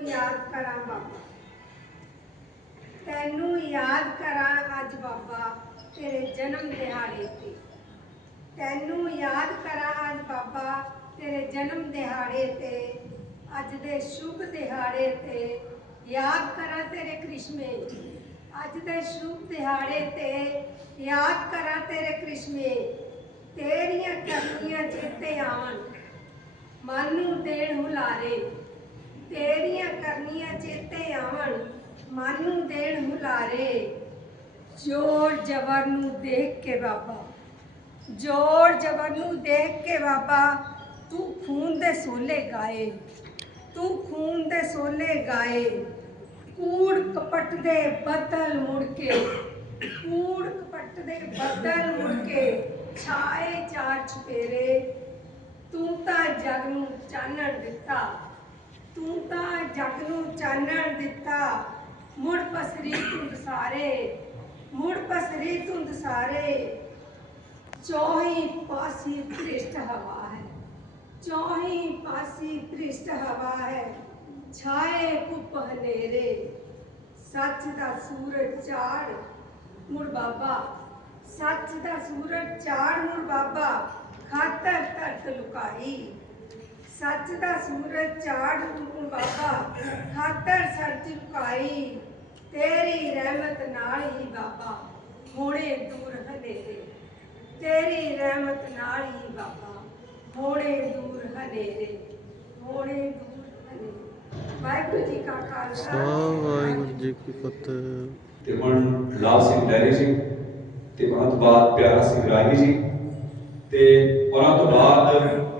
ਯਾਦ ਕਰਾਂ ਬਾਬਾ। ਤੈਨੂੰ ਯਾਦ ਕਰਾਂ ਅੱਜ ਬਾਬਾ, ਤੇਰੇ ਜਨਮ ਦਿਹਾੜੇ ਤੇ। ਤੈਨੂੰ ਯਾਦ ਕਰਾਂ ਅੱਜ ਬਾਬਾ, ਤੇਰੇ ਜਨਮ ਦਿਹਾੜੇ ਤੇ। ਅੱਜ ਦੇ ਸ਼ੁਭ ਦਿਹਾੜੇ ਤੇ। ਯਾਦ ਕਰਾਂ ਤੇਰੇ ਕ੍ਰਿਸ਼ਮੇ। ਅੱਜ ਦੇ ਸ਼ੁਭ ਦਿਹਾੜੇ ਤੇ। ਯਾਦ ਕਰਾਂ ਤੇਰੇ ਕ੍ਰਿਸ਼ਮੇ। ਤੇਰੀਆਂ ਕਰਨੀਆਂ ਚੇਤੇ ਆਵਣ ਮਨ ਨੂੰ ਦੇਣ ਹੁਲਾਰੇ। ਤੇਰੀਆਂ ਕਰਨੀਆਂ ਚੇਤੇ ਆਵਣ ਮਨ ਨੂੰ ਦੇਣ ਹੁਲਾਰੇ। ਜੋੜ ਜਬਰ ਨੂੰ ਦੇਖ ਕੇ ਬਾਬਾ। ਜੋੜ ਜਬਰ ਨੂੰ ਦੇਖ ਕੇ ਬਾਬਾ, ਤੂੰ ਖੂਨ ਦੇ ਸੋਲੇ ਗਾਏ। ਤੂੰ ਖੂਨ ਦੇ ਸੋਲੇ ਗਾਏ। ਕੂੜ ਕਪਟ ਦੇ ਬਦਲ ਮੁੜ ਕੇ। ਕੂੜ ਕਪਟ ਦੇ ਬਦਲ ਮੁੜ ਕੇ। ਛਾਏ ਚਾਰ ਚੁਪੇਰੇ ਤੂੰ ਤਾਂ ਜਗ ਨੂੰ ਚਾਨਣ ਦਿੱਤਾ। ਤੂੰ ਤਾਂ ਜਗ ਨੂੰ ਚਾਨਣ ਦਿੱਤਾ। ਮੁੜ ਪਸਰੀ ਧੁੰਦ ਸਾਰੇ, ਮੁੜ ਪਸਰੀ ਧੁੰਦ ਸਾਰੇ। ਚੌਹੀ ਪਾਸੀ ਭ੍ਰਿਸ਼ਟ ਹਵਾ ਹੈ, ਚੌਹੀ ਪਾਸੀ ਭ੍ਰਿਸ਼ਟ ਹਵਾ ਹੈ। ਛਾਏ ਕੁੱਪ ਹਨੇਰੇ, ਸੱਚ ਦਾ ਸੂਰਜ ਚਾੜ ਮੁੜ ਬਾਬਾ। ਸੱਚ ਦਾ ਸੂਰਜ ਚਾੜ ਮੁੜ ਬਾਬਾ, ਖਾਤਰ ਧਰਤ ਲੁਕਾਈ। ਸੱਚ ਦਾ ਸੂਰਜ ਚਾੜ ਮੁੜ ਬਾਬਾ ਖਾਤਰ ਸਰਚ ਲੁਕਾਈ ਤੇਰੀ ਰਹਿਮਤ ਨਾਲ ਹੀ ਬਾਬਾ ਹੋਣੇ ਦੂਰ ਹਨੇਰੇ। ਤੇਰੀ ਰਹਿਮਤ ਨਾਲ ਹੀ ਬਾਬਾ ਹੋਣੇ ਦੂਰ ਹਨੇਰੇ ਹੋਣੇ ਦੂਰ ਹਨੇਰੇ। ਵਾਹਿਗੁਰੂ ਜੀ ਕਾ ਖਾਲਸਾ। ਵਾਹਿਗੁਰੂ ਜੀ ਕੀ ਫਤਿਹ। ਤੇ ਹੁਣ ਲਾਭ ਸਿੰਘ ਡੈਰੀ ਸਿੰਘ ਤੇ ਉਹਨਾਂ ਤੋਂ ਬਾਅਦ ਪਿਆਰਾ ਸਿੰਘ ਰਾਹੀ ਜੀ ਤੇ ਉਹਨਾਂ ਤੋਂ ਬਾਅਦ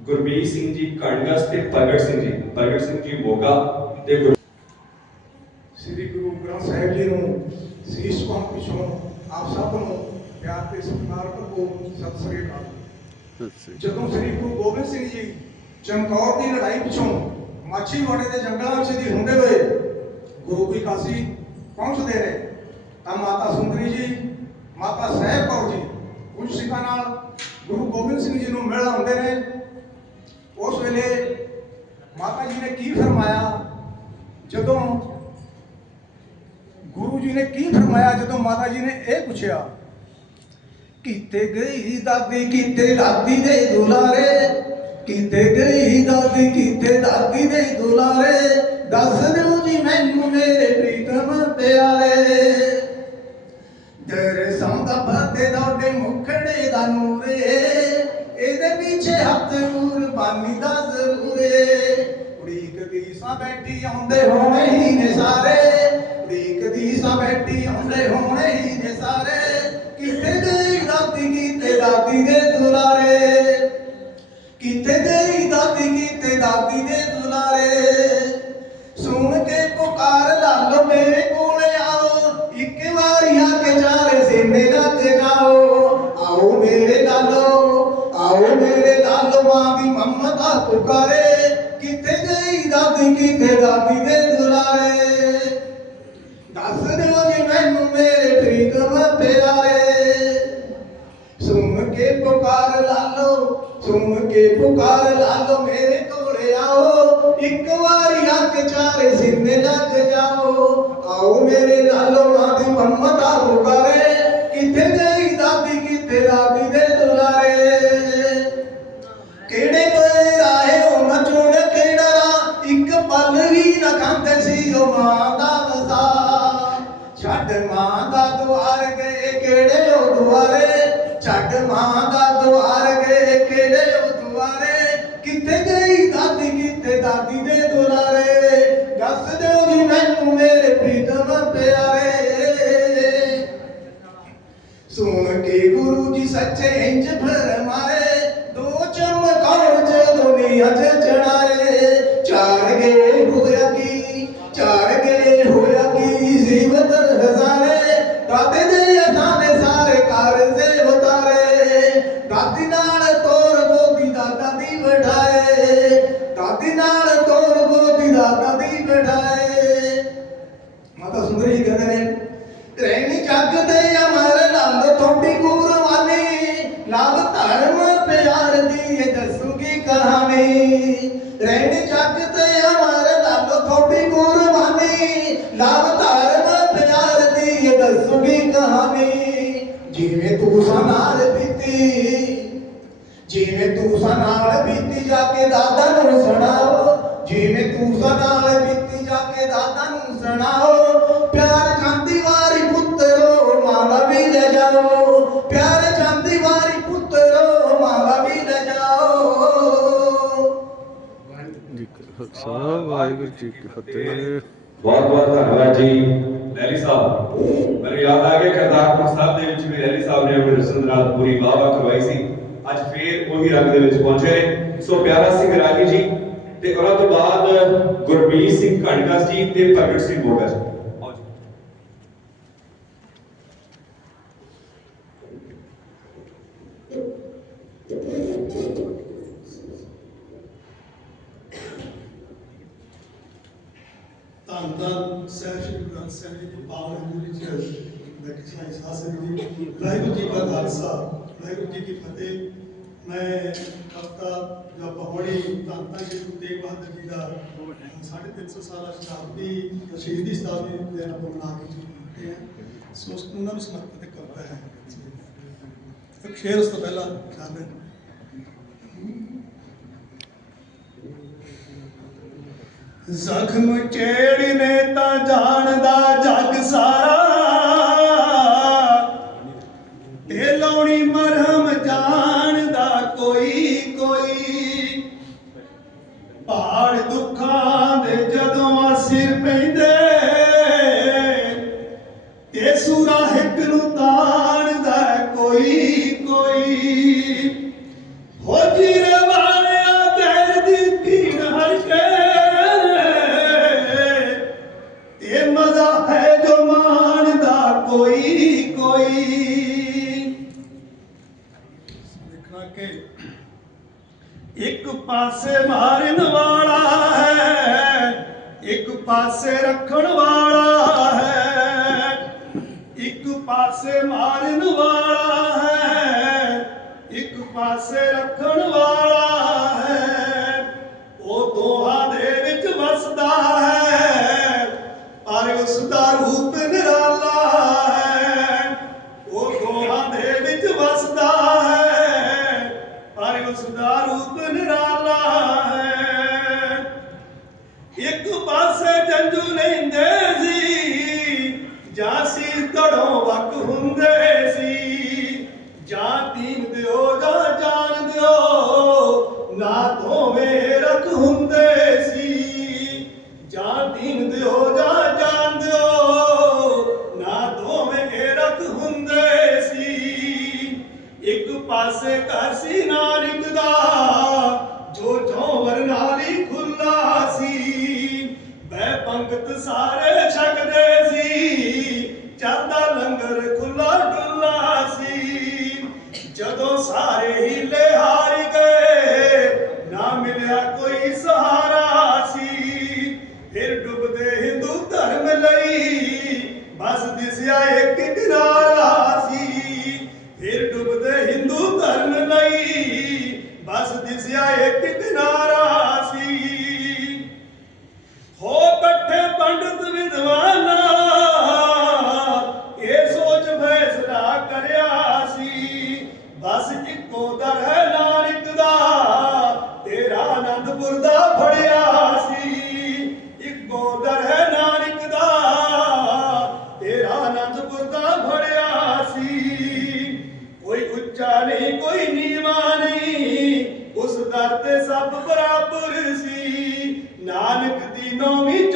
ਗੁਰਬੀਰ ਸਿੰਘ ਜੀ ਕਣਗਸ ਤੇ ਪ੍ਰਗਟ ਸਿੰਘ ਜੀ। ਪ੍ਰਗਟ ਸਿੰਘ ਜੀ ਮੋਗਾ ਤੇ ਗੁਰ- ਸ੍ਰੀ ਗੁਰੂ ਗ੍ਰੰਥ ਸਾਹਿਬ ਜੀ ਨੂੰ ਸੀਸ ਪਾਉਣ ਪਿਛੋਂ ਆਪ ਸਭ ਨੂੰ ਪਿਆਰ ਤੇ ਸਤਿਕਾਰ ਭਰਪੂਰ ਸਤਿ ਸ੍ਰੀ ਅਕਾਲ। ਜਦੋਂ ਸ੍ਰੀ ਗੁਰੂ ਗੋਬਿੰਦ ਸਿੰਘ ਜੀ ਚਮਕੌਰ ਦੀ ਲੜਾਈ ਪਿਛੋਂ ਮਾਛੀਵਾੜੇ ਦੇ ਜੰਗਲਾਂ ਵਿੱਚ ਦੀ ਹੁੰਦੇ ਹੋਏ ਗੁਰੂ ਕੀ ਕਾਸ਼ੀ ਪਹੁੰਚਦੇ ਨੇ ਤਾਂ ਮਾਤਾ ਸੁੰਦਰੀ ਜੀ ਮਾਤਾ ਸਹਿਬ ਕੌਰ ਜੀ ਕੁਝ ਸਿੱਖਾਂ ਨਾਲ ਗੁਰੂ ਗੋਬਿੰਦ ਸਿੰਘ ਜੀ ਨੂੰ ਮਿਲਣ ਆਉਂਦੇ ਨੇ। ਉਸ ਵੇਲੇ ਮਾਤਾ ਜੀ ਨੇ ਕੀ ਫਰਮਾਇਆ? ਜਦੋਂ ਗੁਰੂ ਜੀ ਨੇ ਕੀ ਫਰਮਾਇਆ? ਜਦੋਂ ਮਾਤਾ ਜੀ ਨੇ ਇਹ ਪੁੱਛਿਆ, ਕਿਤੇ ਗਈ ਦਾਦੀ, ਕਿਤੇ ਦਾਦੀ ਦੇ ਦੁਲਾਰੇ? ਕਿਤੇ ਗਈ ਦਾਦੀ, ਕਿਤੇ ਦਾਦੀ ਦੇ ਦੁਲਾਰੇ? ਦੱਸ ਦਿਓ ਜੀ ਮੈਨੂੰ ਮੇਰੇ ਪ੍ਰੀਤਮ ਪਿਆਰੇ। ਤੇਰੇ ਸੰਗ ਭਰਦੇ ਦਾਡੇ ਮੁਖੜੇ ਦਾ ਨੂਰੇ। ਇਹਦੇ ਪਿੱਛੇ ਹੱਥ ਕੁਰਬਾਨੀ ਦਾ ਜ਼ਰੂਰੇ ਉਡੀਕ ਦੀ ਸਾਂ ਬੈਠੀ ਆਉਂਦੇ ਹੋਣੇ ਹੀ ਨੇ ਸਾਰੇ ਉਡੀਕ ਦੀ ਸਾਂ ਬੈਠੀ ਆਉਂਦੇ ਹੋਣੇ ਹੀ ਨੇ ਸਾਰੇ ਕਿੱਥੇ ਗਈ ਦਾਦੀ ਕਿਤੇ ਦਾਦੀ ਦੇ ਦੁਲਾਰੇ ਕਿੱਥੇ ਗਈ ਦਾਦੀ ਕਿਤੇ ਦਾਦੀ ਦੇ ਮਾਂ ਦੀ ਮਮਤਾ ਪੁਕਾਰੇ ਕਿੱਥੇ ਗਈ ਦਾਦੀ ਕਿਤੇ ਦਾਦੀ ਦੇ ਦੁਲਾਰੇ ਦੱਸ ਦਿਓ ਜੀ ਮੈਨੂੰ ਮੇਰੇ ਪ੍ਰੀਤਮ ਪਿਆਰੇ ਸੁਣ ਕੇ ਪੁਕਾਰ ਲਾਲੋ ਸੁਣ ਕੇ ਪੁਕਾਰ ਲਾਲੋ ਮੇਰੇ ਕੋਲੇ ਆਓ ਇੱਕ ਵਾਰੀ ਅੱਖ ਚਾਰੇ ਸਿੰਨੇ ਲੱਗ ਜਾਓ ਆਓ ਮੇਰੇ ਲਾਲੋ ਮਾਂ ਦੀ ਮਮਤਾ ਪੁਕਾਰੇ ਕਿੱਥੇ ਗਈ ਮਾਂ ਦਾ ਵਸਾ ਛੱਡ ਮਾਂ ਦਾ ਦੁਆਰ ਗਏ ਕਿਹੜੇ ਉਹ ਦੁਆਰੇ? ਛੱਡ ਮਾਂ ਦਾ ਦੁਆਰ ਗਏ ਕਿਹੜੇ ਉਹ ਦੁਆਰੇ? ਕਿੱਥੇ ਗਈ ਦਾਦੀ, ਕਿੱਥੇ ਦਾਦੀ ਦੇ ਦੁਆਰੇ? ਦੱਸ ਦਿਓ ਜੀ ਮੈਨੂੰ ਮੇਰੇ ਪ੍ਰੀਤਮ ਪਿਆਰੇ। ਨਾਮ ਧਾਰਨ ਪਿਆਰ ਦੀ ਇਹ ਦਸੂਗੀ ਕਹਾਣੀ। ਜਿਵੇਂ ਤੂੰ ਸਨਾਰ ਬੀਤੀ, ਜਿਵੇਂ ਤੂੰ ਸਨਾਰ ਬੀਤੀ, ਜਾ ਕੇ ਦਾਦਾ ਨੂੰ ਸੁਣਾਓ। ਜਿਵੇਂ ਤੂੰ ਸਨਾਰ ਬੀਤੀ, ਜਾ ਕੇ ਦਾਦਾ ਨੂੰ ਸੁਣਾਓ। ਪਿਆਰ ਜਾਂਦੀ ਵਾਰੀ ਪੁੱਤਰੋ, ਮਾਵਾ ਵੀ ਲੈ ਜਾਓ। ਪਿਆਰ ਜਾਂਦੀ ਵਾਰੀ ਪੁੱਤਰੋ, ਮਾਵਾ ਵੀ ਲੈ ਜਾਓ। ਸਾਹਿਬ ਵਾਹਿਗੁਰੂ ਜੀ ਕੀ ਫਤਿਹ। ਬਹੁਤ ਬਹੁਤ ਧੰਨਵਾਦ ਜੀ। ਲੈਲੀ ਸਾਹਿਬ, ਮੈਨੂੰ ਯਾਦ ਆ ਗਿਆ ਕਰਤਾਰਪੁਰ ਸਾਹਿਬ ਦੇ ਵਿੱਚ ਵੀ ਲੈਲੀ ਸਾਹਿਬ ਨੇ ਆਪਣੇ ਰਸਮ ਪੂਰੀ ਵਾਹ ਕਰਵਾਈ ਸੀ। ਅੱਜ ਫੇਰ ਉਹੀ ਰੰਗ ਦੇ ਵਿੱਚ ਪਹੁੰਚੇ ਨੇ। ਸੋ ਪਿਆਰਾ ਸਿੰਘ ਰਾਗੀ ਜੀ, ਤੇ ਉਹਨਾਂ ਤੋਂ ਬਾਅਦ ਗੁਰਮੀਤ ਸਿੰਘ ਘਣਕਸ ਜੀ ਤੇ ਪ੍ਰਗਟ ਸਿੰਘ ਮੋਗਾ ਜੀ। ਧੰਨ ਧੰਨ ਸਹਿਬ ਸ਼੍ਰੀ ਗੁਰੂ ਸਾਹਿਬ ਜੀ ਦੀ ਪਾਵਨ ਗੁਰੂ ਜੀ ਬੈਠੇ ਸਾਈ ਸਾਸਨ ਜੀ, ਵਾਹਿਗੁਰੂ ਜੀ ਕਾ ਖਾਲਸਾ, ਵਾਹਿਗੁਰੂ ਜੀ ਕੀ ਫਤਿਹ। ਮੈਂ ਹਫਤਾ ਜਾਂ ਪਹੋੜੀ ਧੰਨ ਧੰਨ ਜੀ ਗੁਰੂ ਤੇਗ ਬਹਾਦਰ ਜੀ ਦਾ 350 ਸਾਲਾ ਸ਼ਤਾਬਦੀ ਸ਼ਹੀਦੀ ਸ਼ਤਾਬਦੀ ਦੇ ਨਾਲ ਮਨਾ ਕੇ ਸੋ ਉਹਨਾਂ ਨੂੰ ਸਮਰਪਿਤ ਕਰਦਾ ਹੈ। ਇੱਕ ਸ਼ੇਰ ਉਸ ਤੋਂ ਪਹਿਲਾਂ ਸ਼ਾਮਿਲ ਜ਼ਖਮ ਚੇੜਨੇ ਤਾਂ ਜਾਣਦਾ ਜੱਗ ਸਾਰਾ। ਪਾਸੇ ਮਾਰਨ ਵਾਲਾ ਹੈ, ਇੱਕ ਪਾਸੇ ਰੱਖਣ ਵਾਲਾ ਹੈ, ਉਹ ਦੋਹਾਂ ਦੇ ਵਿੱਚ ਵਸਦਾ ਹੈ, ਪਰ ਉਸ ਦਾ ਰੂਪ ਬੈ ਸਾਰੇ ਛਕਦੇ ਸੀ। ਚੱਲਦਾ ਦਰ ਬਰਾਬਰ ਸੀ। ਨਾਨਕ ਦੀ ਨੌਵੀਂ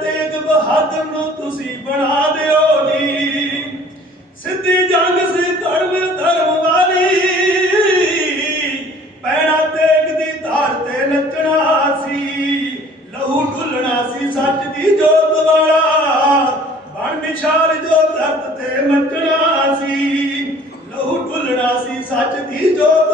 ਤੇਗ ਬਹਾਦਰ ਨੂੰ ਤੁਸੀਂ ਬਣਾ ਦਿਓ ਜੀ ਸਿੱਧੀ ਜੰਗ ਸੀ ਧਰਮ ਧਰਮ ਵਾਲੀ। ਪੈਣਾ ਤੇਗ ਦੀ ਧਾਰ ਤੇ ਨੱਚਣਾ ਸੀ। ਲਹੂ ਢੁੱਲਣਾ ਸੀ ਸੱਚ ਦੀ ਜੋਤ ਵਾਲਾ। ਬਣ ਵਿਸ਼ਾਲ ਜੋ ਧਰਤ ਤੇ ਮੱਚਣਾ ਸੀ। ਲਹੂ ਢੁੱਲਣਾ ਸੀ ਸੱਚ ਦੀ ਜੋਤ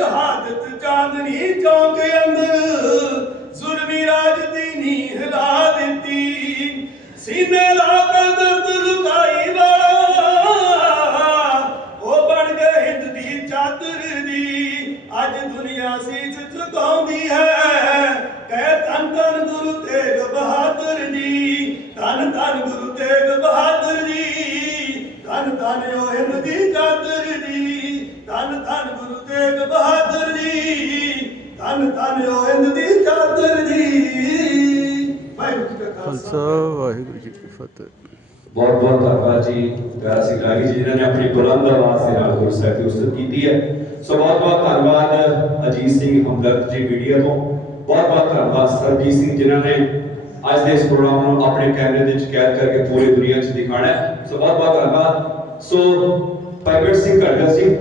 ਸ਼ਹਾਦਤ ਚਾਂਦਨੀ ਚੌਂਕ ਅੰਦਰ ਜ਼ੁਲਮੀ ਰਾਜ ਦੀ ਨੀ ਹਿਲਾ ਦਿੱਤੀ। ਸੀਨੇ ਲਾ ਫਤਿਹ। ਬਹੁਤ ਬਹੁਤ ਧੰਨਵਾਦ ਜੀ। ਪਿਆਰਾ ਰਾਗੀ ਜੀ, ਜਿਨ੍ਹਾਂ ਨੇ ਆਪਣੀ ਬੁਲੰਦ ਆਵਾਜ਼ ਦੇ ਨਾਲ ਗੁਰੂ ਦੀ ਉਸਤਤ ਕੀਤੀ ਹੈ। ਸੋ ਬਹੁਤ ਬਹੁਤ ਧੰਨਵਾਦ ਅਜੀਤ ਸਿੰਘ ਹਮਦਰਦ ਜੀ ਮੀਡੀਆ ਤੋਂ। ਬਹੁਤ ਬਹੁਤ ਧੰਨਵਾਦ ਸਰਜੀਤ ਸਿੰਘ, ਜਿਨ੍ਹਾਂ ਨੇ ਅੱਜ ਦੇ ਇਸ ਪ੍ਰੋਗਰਾਮ ਨੂੰ ਆਪਣੇ ਕੈਮਰੇ ਦੇ ਵਿੱਚ ਕੈਦ ਕਰਕੇ ਪੂਰੀ ਦੁਨੀਆ 'ਚ ਦਿਖਾਣਾ ਹੈ। ਸੋ ਬਹੁਤ ਬਹੁਤ ਧੰਨਵਾਦ। ਸੋ ਪ੍ਰਗਟ ਸਿੰਘ ਖੜਗਾ ਜੀ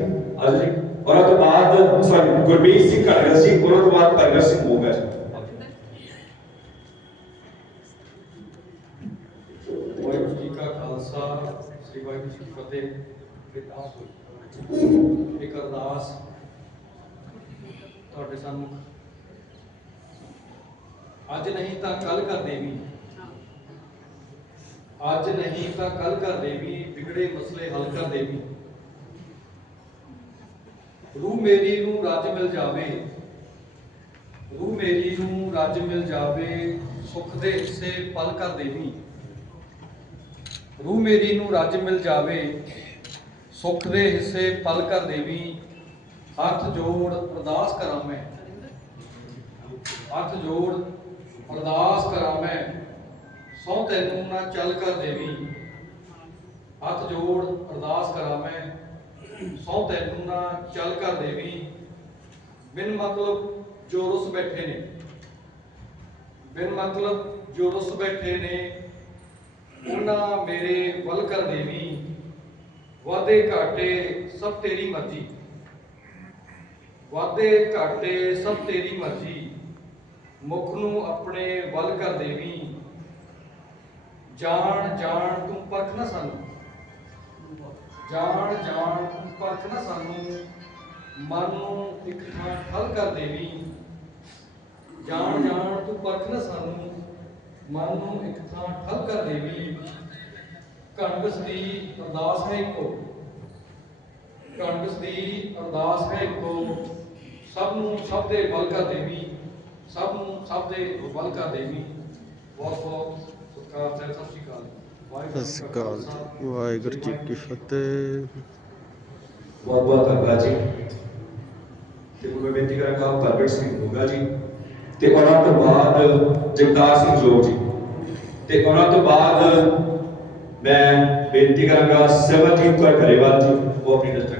ਅੱਜ ਜੀ। ਤੋਂ ਬਾਅਦ ਸੌਰੀ ਗੁਰਮੀਤ ਸਿੰਘ ਖੜਗਾ ਸੀ ਉਹਨਾਂ ਤੋਂ ਬਾਅਦ ਪ੍ਰਗਟ ਸਿੰਘ ਹੋਗਾ ਜੀ ਵਾਹਿਗੁਰੂ ਜੀ ਕਾ ਖਾਲਸਾ ਸ੍ਰੀ ਵਾਹਿਗੁਰੂ ਜੀ ਕੀ ਇੱਕ ਅਰਦਾਸ ਤੁਹਾਡੇ ਸਾਹਮਣੇ। ਅੱਜ ਨਹੀਂ ਤਾਂ ਕੱਲ ਕਰ ਦੇਵੀ ਅੱਜ ਨਹੀਂ ਤਾਂ ਕੱਲ ਕਰ ਦੇਵੀ ਵਿਗੜੇ ਮਸਲੇ ਹੱਲ ਕਰ ਦੇਵੀ ਰੂਹ ਮੇਰੀ ਨੂੰ ਰੱਜ ਮਿਲ ਜਾਵੇ, ਰੂਹ ਮੇਰੀ ਨੂੰ ਰੱਜ ਮਿਲ ਜਾਵੇ, ਸੁਖ ਦੇ ਹਿੱਸੇ ਪਲ ਕਰ ਦੇਵੀ ਰੂਹ ਮੇਰੀ ਨੂੰ ਰੱਜ ਮਿਲ ਜਾਵੇ, ਸੁੱਖ ਦੇ ਹਿੱਸੇ ਪਲ ਕਰ ਦੇਵੀ ਹੱਥ ਜੋੜ ਅਰਦਾਸ ਕਰਾਂ ਮੈਂ। ਹੱਥ ਜੋੜ ਅਰਦਾਸ ਕਰਾਂ ਮੈਂ, ਸੌ ਤੈਨੂੰ ਨਾ ਚੱਲ ਕਰ ਦੇਵੀ ਹੱਥ ਜੋੜ ਅਰਦਾਸ ਕਰਾਂ ਮੈਂ, ਸੌ ਤੈਨੂੰ ਨਾ ਚੱਲ ਕਰ ਦੇਵੀ ਬਿਨ ਮਤਲਬ ਜੋ ਰੁੱਸ ਬੈਠੇ ਨੇ। ਬਿਨ ਮਤਲਬ ਜੋ ਰੁੱਸ ਬੈਠੇ ਨੇ ਉਹਨਾਂ ਮੇਰੇ ਵੱਲ ਕਰ ਦੇਵੀ ਵਾਦੇ ਘਾਟੇ ਸਭ ਤੇਰੀ ਮਰਜ਼ੀ। ਵਾਦੇ ਘਾਟੇ ਸਭ ਤੇਰੀ ਮਰਜ਼ੀ। ਮੁਖ ਨੂੰ ਆਪਣੇ ਵੱਲ ਕਰ ਦੇਵੀ ਜਾਣ ਜਾਣ ਤੂੰ ਪਰਖ ਨਾ ਸਾਨੂੰ। ਜਾਣ ਜਾਣ ਤੂੰ ਪਰਖ ਨਾ ਸਾਨੂੰ। ਮਨ ਨੂੰ ਇੱਕ ਥਾਂ ਠਲ ਕਰ ਦੇਵੀ ਜਾਣ ਜਾਣ ਤੂੰ ਪਰਖ ਨਾ ਸਾਨੂੰ। ਮਨ ਨੂੰ ਇੱਕ ਥਾਂ ਠੱਲ ਕਰ ਦੇਵੀ ਕਣਕਸ ਦੀ ਅਰਦਾਸ ਹੈ ਇੱਕੋ। ਕਣਕਸ ਦੀ ਅਰਦਾਸ ਹੈ ਇੱਕੋ। ਸਭ ਨੂੰ ਸਭ ਦੇ ਬਲ ਕਰ ਦੇਵੀ। ਸਭ ਨੂੰ ਸਭ ਦੇ ਬਲ ਕਰ ਦੇਵੀ। ਬਹੁਤ ਬਹੁਤ ਸਤਿਕਾਰ ਸਤਿ ਸ਼੍ਰੀ ਅਕਾਲ। ਵਾਹਿਗੁਰੂ ਸਤਿ ਜੀ ਸ਼੍ਰੀ ਕਾ ਅਕਾਲ ਵਾਹਿਗੁਰੂ ਜੀ ਕੀ ਫਤਿਹ। ਬਹੁਤ ਬਹੁਤ ਧੰਨਵਾਦ ਜੀ। ਤੇ ਮੈਂ ਬੇਨਤੀ ਕਰਾਂਗਾ ਪ੍ਰਗਟ ਸਿੰਘ ਹੋਗਾ ਜੀ। ਤੇ ਉਹਨਾਂ ਤੋਂ ਬਾਅਦ ਜਗਤਾਰ ਸਿੰਘ ਜੋਗ ਜੀ। ਤੇ ਉਹਨਾਂ ਤੋਂ ਬਾਅਦ ਮੈਂ ਬੇਨਤੀ ਕਰਾਂਗਾ ਸਿਮਰਜੀਤ ਕੌਰ ਘਰੇਵਾਲ ਜੀ ਉਹ ਆਪਣੀ ਦਸਤਕ